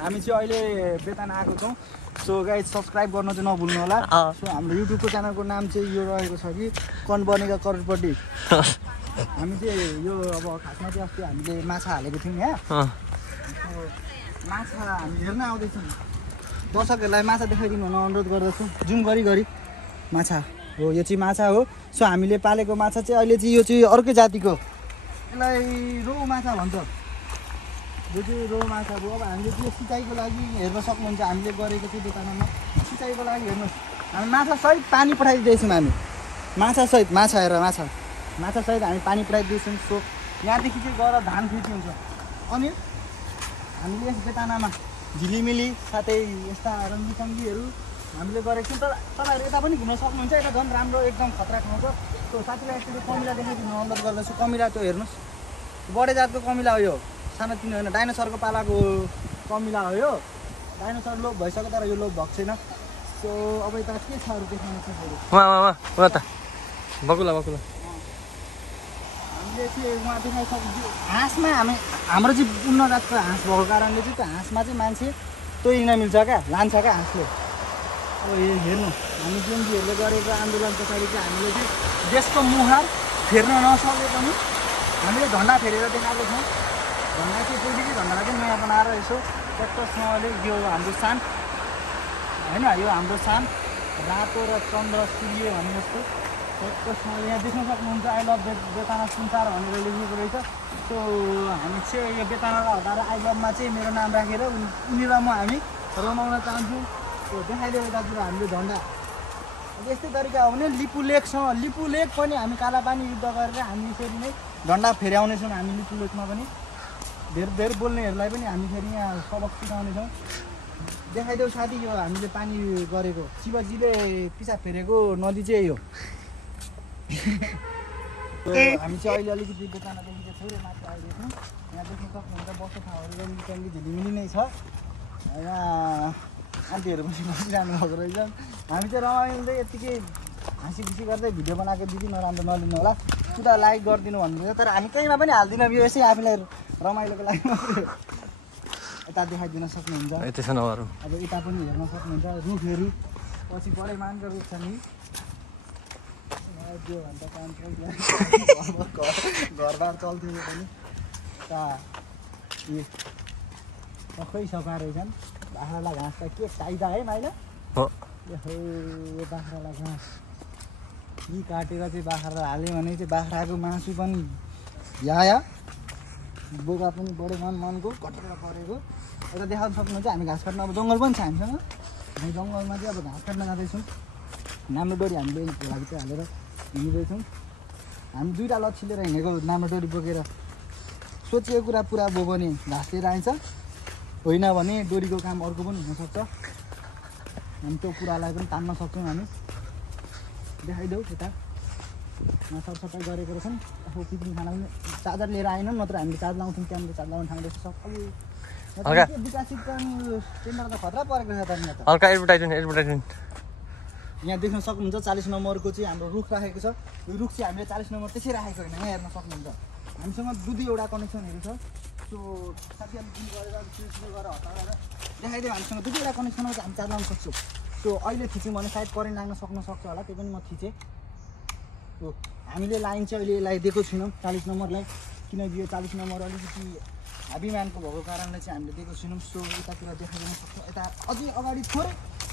हामी चाहिँ अहिले बेताना आएको छौँ सो गाइज सब्सक्राइब गर्न चाहिँ नभुल्नु होला सो हाम्रो युट्युबको च्यानलको नाम चाहिँ यो रहेको छ कि कौन बनेगा करोडपति हामी चाहिँ यो अब खासमा चाहिँ अस्ति हामीले माछा हालेको थियौँ यहाँ माछा हामी हेर्न आउँदैछौँ दर्शकहरूलाई माछा देखाइदिनु हुन अनुरोध गर्दछु जुम गरी माछा हो यो चाहिँ माछा हो सो हामीले पालेको माछा चाहिँ अहिले चाहिँ यो चाहिँ अर्कै जातिको यसलाई रोहु माछा भन्छ यो चाहिँ रोहु माछा हो अब हामीले त्यो सिँचाइको लागि हेर्न सक्नुहुन्छ हामीले गरेको चाहिँ दोकानमा सिँचाइको लागि हेर्नुहोस् हामी माछासहित पानी पठाइदिँदैछौँ हामी माछासहित माछा हेर माछासहित हामी पानी पठाइदिँदैछौँ सो यहाँदेखि चाहिँ गएर धान खेती हुन्छ अनि हामीले यस बेतानामा झिलिमिली साथै यस्ता रङ्गीचङ्गीहरू हामीले गरेको छौँ तर तपाईँहरू यता पनि घुम्न सक्नुहुन्छ यता झन् राम्रो एकदम खतरा ठाउँ छ सो साथीलाई एकचोटि कमिला देखाइदिनु अनुरोध गर्दछु कमिला त्यो हेर्नुहोस् बढे जातको कमिला हो यो सानोतिनो होइन डाइनोसरको पालाको कमिला हो यो डाइनोसर लोप भइसक्यो तर यो लोप भएको छैन सो अब यता के छ अरू देखाउनु बकुला हामीले चाहिँ उहाँ देखाइसक्यो हाँसमा हाम्रो चाहिँ उन्न जातको हाँस भएको कारणले चाहिँ त्यो हाँसमा चाहिँ मान्छे तोइन मिल्छ क्या लान्छ क्या हाँसले अब हेर्नु हामी जेएनजीहरूले गरेको आन्दोलन पछाडि चाहिँ हामीले चाहिँ देशको मुहार फेर्न नसके पनि हामीले झन्डा फेरेर देखाएको छौँ झन्डा चाहिँ पहिलेकै झन्डालाई चाहिँ नयाँ बनाएर यसो ट्याक्टरसँगले यो हाम्रो सान होइन यो हाम्रो सान रातो र चन्द्र सूर्य भने जस्तो ट्याक्टरसँगले यहाँ देख्न सक्नुहुन्छ आई लभ बेताना संसार भनेर लेखेको रहेछ सो हामी चाहिँ यो बेतानालाई हटाएर आई लभमा चाहिँ मेरो नाम राखेर उनी र म हामी रमाउन चाहन्छौँ देखाइदियो यतातिर हामीले झन्डा यस्तै तरिका हो भने लिपु लेक पनि हामी कालापानी युद्ध गरेर हामी फेरि नै झन्डा फेर्याउनेछौँ हामी लिपु लेकमा पनि धेरै बोल्नेहरूलाई पनि हामी फेरि यहाँ सबक सिकाउनेछौँ देखाइदेऊ साथी यो हामीले पानी गरेको शिवजीले पिसाब फेरेको नदी चाहिँ यो हामी चाहिँ अहिले अलिकति बेतानादेखि चाहिँ थोरै माथि आइदिन्छौँ यहाँ देख्न सक्नुहुन्छ बस्ने ठाउँहरू रङ्गी झिलिमिली नै छ यहाँ आन्टीहरू पनि बसिरहनु भएको रहेछ हामी चाहिँ रमाइँदै यत्तिकै हाँसी खुसी गर्दै भिडियो बनाएको दिदी नराम्रो नलिनु होला सुधा लाइक गरिदिनु भन्नुहुन्छ तर हामी कहीँमा पनि हाल्दिनौँ यो यसै आफूलाई रमाइलोको लागि मात्रै यता देखाइदिन सक्नुहुन्छ अब यता पनि हेर्न सक्नुहुन्छ रुखहरू पछि बढै मान्छ रुख छ नि त्यो भन्दा काम घरबार चल्थ्यो यो पनि सबै सफा रहेछन् बाख्रालाई घाँस त के चाहिँदा है माइला यो बाख्रालाई घाँस यी काटेर चाहिँ बाख्रालाई हाल्यो भने चाहिँ बाख्राको मासु पनि या बोका पनि बढे मनको कटेर परेको एउटा देखाउन सक्नुहुन्छ हामी घाँस काट्न अब जङ्गल पनि छ हामीसँग हामी जङ्गलमा चाहिँ अब घाँस काट्न जाँदैछौँ राम्रो डोरी हामीले झोलाभित्र हालेर हिँड्दैछौँ हामी दुईवटा लच्छी लिएर हिँडेको राम्रो डोरी बोकेर सोचेको कुरा पुरा भयो भने घाँस लिएर आइन्छ होइन भने डोरीको काम अर्को पनि हुनसक्छ हामी त्यो कुरालाई पनि तान्न सक्छौँ हामी देखाइदेऊ यता यहाँ सरसफाइ गरेको रहेछन् अब पिकनिक खाना पनि चार्जर लिएर आएनौँ नत्र हामीले चार्ज लाउँछौँ क्यामेरा चार्ज लाउनु ठाउँदैछ सबै विकसित केन्द्र त खतरा परेको छ त एडभर्टाइजमेन्ट यहाँ देख्न सक्नुहुन्छ 40 नम्बरको चाहिँ हाम्रो रुख राखेको छ यो रुख चाहिँ हामीले 40 नम्बर त्यसै राखेको होइन यहाँ हेर्न सक्नुहुन्छ हामीसँग दुईवटा कनेक्सनहरू छ सो साथीहरूले जुन गरेर हटाएर देखाइदियो हामीसँग दुईवटा कनेक्सनमा चाहिँ हामी चार्ज लाउन सक्छौँ सो अहिले थिच्यौँ भने सायद करेन्ट लाग्न सक्छ होला त्यो पनि म थिचेँ सो हामीले लाइन चाहिँ अहिले यसलाई दिएको छैनौँ 40 नम्बरलाई किनकि यो 40 नम्बर अलिकति हाबीमानको भएको कारणले चाहिँ हामीले दिएको छैनौँ सो यतातिर देखाइदिन सक्छौँ यता अझै अगाडि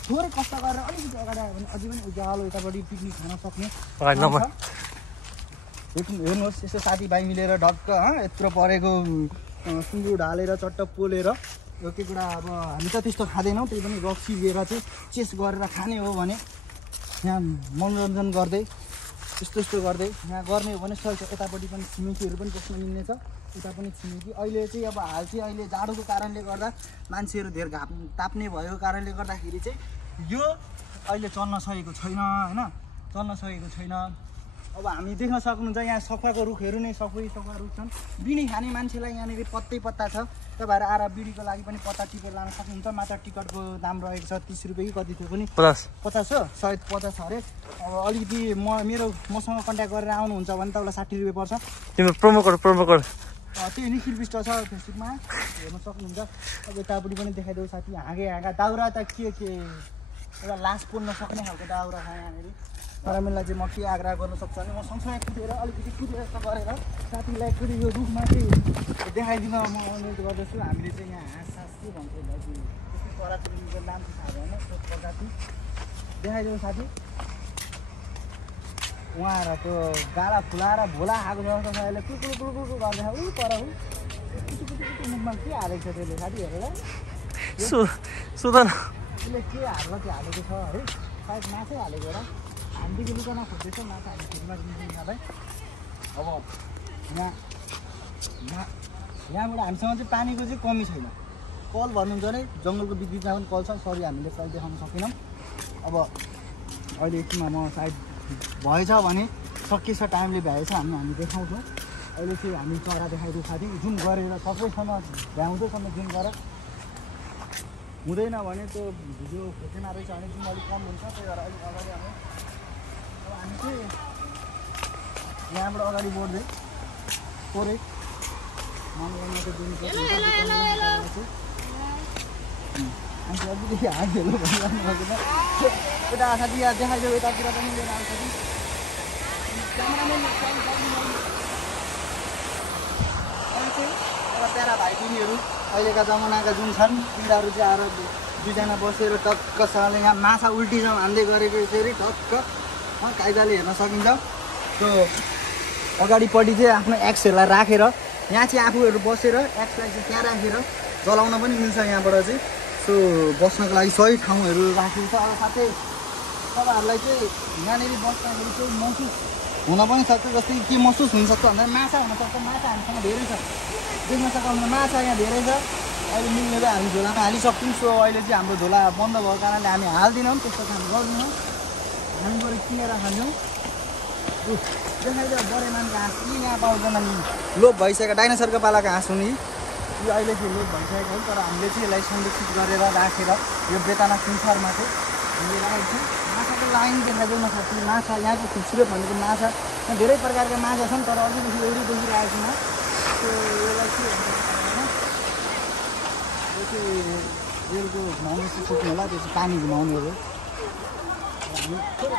थोरै कष्ट गरेर अलिकति अगाडि आयो भने अझै पनि उज्यालो यतापट्टि पिकनिक खान सक्ने हेर्नुहोस् यसो साथीभाइ मिलेर ढक्क यत्रो परेको सुँगुर ढालेर चट्ट पोलेर यो के कुरा अब हामी त त्यस्तो खाँदैनौँ त्यही पनि रक्सी लिएर चाहिँ चेस गरेर खाने हो भने यहाँ मनोरञ्जन गर्दै यस्तो गर्दै यहाँ गर्ने हो भने सक्छ यतापट्टि पनि छिमेकीहरू पनि बस्न मिल्नेछ उता पनि छिमेकी अहिले चाहिँ अब हाल चाहिँ अहिले जाडोको कारणले गर्दा मान्छेहरू धेर घाम ताप्ने भएको कारणले गर्दाखेरि चाहिँ यो अहिले चल्न सकेको छैन अब हामी देख्न सक्नुहुन्छ यहाँ सफाको रुखहरू नै सबै सफा रुख छन् बिडी खाने मान्छेलाई यहाँनिर पत्ता छ तपाईँहरू आएर बिडीको लागि पनि पत्ता टिपेर लान सक्नुहुन्छ मात्र टिकटको दाम रहेको छ 30 रुपियाँ कि कति थियो पनि 50 हो सायद 50 अरे अब अलिकति मसँग कन्ट्याक्ट गरेर आउनुहुन्छ भने तपाईँलाई 60 रुपियाँ पर्छ तिम्रो प्रोमो कोड त्यो निखिल विष्ट छ फेसबुकमा हेर्न सक्नुहुन्छ। अब यतापट्टि पनि देखाइदेऊ साथी। हाँगा दाउरा त के एउटा लास पोल्न सक्ने खालको दाउरा छ यहाँनिर। क्यारामेललाई चाहिँ म के आग्रह गर्न सक्छु भने म सँगसँगै कुदेर अलिकति कुदेर यस्तो गरेर साथीलाई एकचोटि यो रुखमा चाहिँ देखाइदिन म अनुरोध गर्दछु। हामीले चाहिँ यहाँ हाँस के भन्छ त्यस्तो चराचुरुङ्गीको नाम चाहिँ थाहा भएन त्यो प्रजाति देखाइदेऊ साथी। उहाँहरू त्यो गाला फुलाएर भोला आएको छ जस्तो अहिले कुकुर गर्दैछ ऊ पर ऊ मुखमा के हालेको छ त्यसले साथी हेरेर सुधन त्यसले के हालेको छ है सायद माछै हालेको एउटा हामीदेखि लुकाउन खोज्दैछ माछा हामी फेरिमा दिन्छौँ यहाँलाई। अब यहाँबाट हामीसँग चाहिँ पानीको चाहिँ कमी छैन। कल भन्नुहुन्छ भने जङ्गलको बिचमा पनि कल छ। सरी हामीले कल देखाउन सकेनौँ। अब अहिले एकछिनमा म सायद भएछ भने सकिएछ टाइमले भ्याएछ हामी देखाउँछौँ। अहिले चाहिँ हामी चरा देखाइदिउँ साथी। जुम गरेर सबैसँग भ्याउँदैसम्म जुम गरेर हुँदैन भने त्यो भिडियो खोजेमा रहेछ भने जुम अलिक कम हुन्छ। त्यही भएर अलिक अगाडि आउँ। अब हामी चाहिँ यहाँबाट अगाडि बढ्दै थोरै मनोरञ्जनको जुन अन्त अलिकति हात हेर्नु भनिरहनु भएको छ। यता साथी यहाँ देखाइदेऊ यतातिर पनि लिएर आउँछ कि क्यामेराम्यान एउटा प्यारा भाइ बहिनीहरू अहिलेका जमानाका जुन छन् तिनीहरू चाहिँ आएर दुईजना बसेर टक्कसँगले यहाँ माछा उल्टीसँग हान्दै गरेको फेरि टक्क कायदाले हेर्न सकिन्छ। त्यो अगाडिपट्टि चाहिँ आफ्नो एक्सहरूलाई राखेर यहाँ चाहिँ आफूहरू बसेर एक्सलाई चाहिँ त्यहाँ राखेर चलाउन पनि मिल्छ। यहाँबाट चाहिँ सो बस्नको लागि सही ठाउँहरू राखिन्छ। अब साथै तपाईँहरूलाई चाहिँ यहाँनिर बस्दाखेरि चाहिँ महसुस हुन पनि सक्छ। जस्तै के महसुस हुनसक्छ भन्दा माछा हुनसक्छ। माछा हामीसँग धेरै छ देख्न सक्नुहुन्छ। माछा यहाँ धेरै छ। अहिले मिल्ने चाहिँ हामी झोलामा हालिसक्छौँ। सो अहिले चाहिँ हाम्रो झोला बन्द भएको कारणले हामी हाल्दैनौँ। त्यस्तो काम गर्दैनौँ। हामी बरु किनेर खान्छौँ। देखाइदियो बरेमानको हाँस कि यहाँ पाउँदैन नि लोप भइसक्यो। डाइनोसरको पालाको हाँस हुने यो अहिले चाहिँ लोप भइसकेको हो। तर हामीले चाहिँ यसलाई संरक्षित गरेर राखेर यो बेताना सिमसारमा चाहिँ हामीले राखेको छौँ। माछाको लाइन देखाइदेऊ न साथी। माछा यहाँको खुबसुरत भनेको माछा यहाँ धेरै प्रकारका माछा छन्। तर अलिकति एउटै देखिरहेको छैन। त्यो यसलाई के भन्छ यो चाहिँ रेलको घुमाउने चाहिँ सोच्नु होला। त्यो चाहिँ पानी घुमाउनेहरू हामी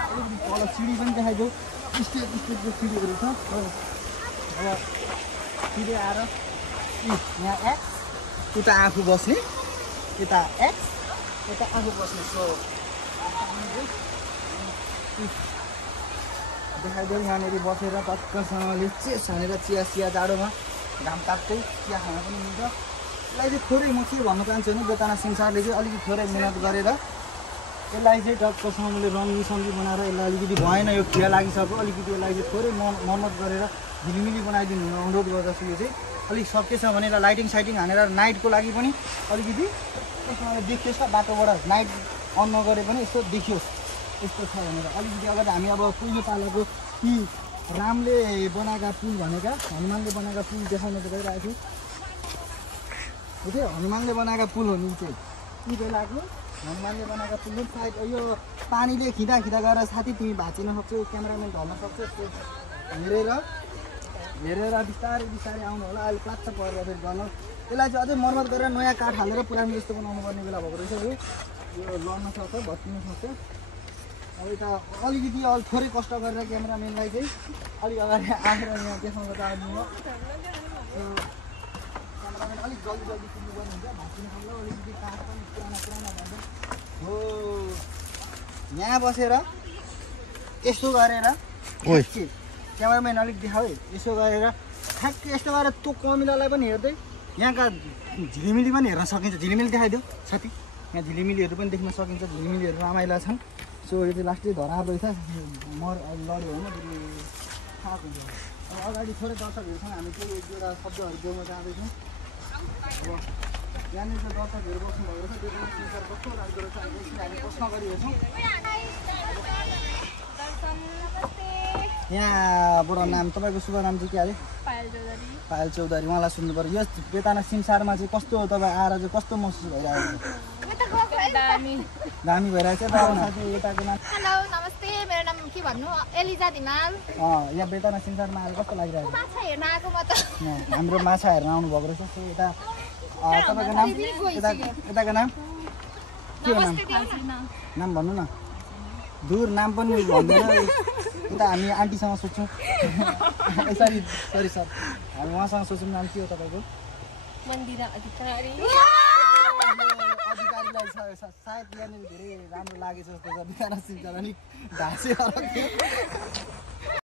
अलिकति तल सिडी पनि देखाइदेऊ। स्टेटको सिडीहरू छ। अब सिधै आएर यहाँ एक्स उता आफू बस्ने यता एक्स यता आफू बस्ने। सो देखाइदेऊ यहाँनिर बसेर टक्कसँगले चेस हानेर चिया जाडोमा घाम ताप्दै चिया खान पनि मिल्छ। यसलाई चाहिँ थोरै म के भन्न चाहन्छु भने बेताना सिमसारले चाहिँ अलिकति थोरै मिहिनेत गरेर यसलाई चाहिँ टक्कसँगले रङ्गी बनाएर यसलाई अलिकति भएन यो खिया लागिसक्यो। अलिकति यसलाई चाहिँ थोरै मर्मत गरेर झिलिमिली बनाइदिनु हुन अनुरोध गर्दछु। यो चाहिँ अलिक सकेछ भने यसलाई लाइटिङ साइटिङ हानेर नाइटको लागि पनि अलिकति त्यसमा देखियोस्। बाटोबाट नाइट अन नगरे पनि यसो देखियोस् यस्तो छ भनेर अलिकति अगाडि हामी अब पहिलो पालाको ती रामले बनाएका पुल भनेका हनुमानले बनाएका पुल देखाउन गइरहेको छु। त्यो हनुमानले बनाएका पुल हो नि चाहिँ ती बेलाको हनुमानले बनाएका पुल हो। सायद यो पानीले खिँदा गएर साथी तिमी भाँचिन सक्छौ। क्यामेराम्यान ढल्न सक्छौ। यस्तो हेरेर बिस्तारै आउनु होला। अहिले प्लाच्च परेर फेरि गर्न यसलाई चाहिँ अझै मर्मत गरेर नयाँ काठ हालेर पुरानो जस्तो बनाउनु पर्ने बेला भएको रहेछ। यो लड्न सक्छ भत्किन सक्छ। अब यता अलिकति थोरै कष्ट गरेर क्यामेराम्यानलाई चाहिँ अलिक अगाडि आएर यहाँ देखाउन चाहनु हो। क्यामेराम्यान अलिक जल्दी कुद्नु गर्नुहुन्छ भाँचिन सक्छ। अलिकति काठ पनि पुराना भन्छ हो। यहाँ बसेर यस्तो गरेर क्यामेराम्यान अलिक देखाऊ है। यसो गरेर ठ्याक्कै यस्तो गरेर त्यो कमिलालाई पनि हेर्दै यहाँका झिलिमिली पनि हेर्न सकिन्छ। झिलिमिली देखाइदियो साथी। यहाँ झिलिमिलीहरू पनि देख्न सकिन्छ। झिलिमिलीहरू रमाइला छन्। सो यो चाहिँ लास्टै धराब रहेछ लड्यो होइन फेरि खाएको हुन्छ। अब अगाडि थोरै दर्शकहरूसँग हामी केही एक दुईवटा शब्दहरू बोल्न चाहँदैछौँ। अब यहाँनिर चाहिँ दर्शकहरू बस्नु भएको रहेछ। त्यो पनि संसार कस्तो लाग्दो रहेछ हामी प्रश्न गरिरहेछौँ। यहाँबाट नाम तपाईँको शुभ नाम चाहिँ के अरे? पायल चौधरी। उहाँलाई सुन्नु पर्यो। यस बेताना सिमसारमा चाहिँ कस्तो तपाईँ आएर चाहिँ कस्तो महसुस भइरहेको छ? दामी भइरहेछ त अब साथी यताको नाम हेलो नमस्ते मेरो नाम के भन्नु एलिजा धिमाल यहाँ बेतना सिंसारमा आएर कस्तो लागिरहेको माछा हेर्न आएको म त हाम्रो माछा हेर्न आउनु भएको रहेछ सो यता तपाईँको नाम यताको नाम के हो नाम भन्नु न दूर नाम पनि भन्दैन उता हामी आन्टीसँग सोध्छौँ सरी सर हामी उहाँसँग सोध्छौँ नाम के हो तपाईँको मन्दिरा अधिकारी अधिकारीलाई सायद यहाँनिर धेरै राम्रो लागेछ जस्तो छ बिचरा सिन्चरा नि ढाँसे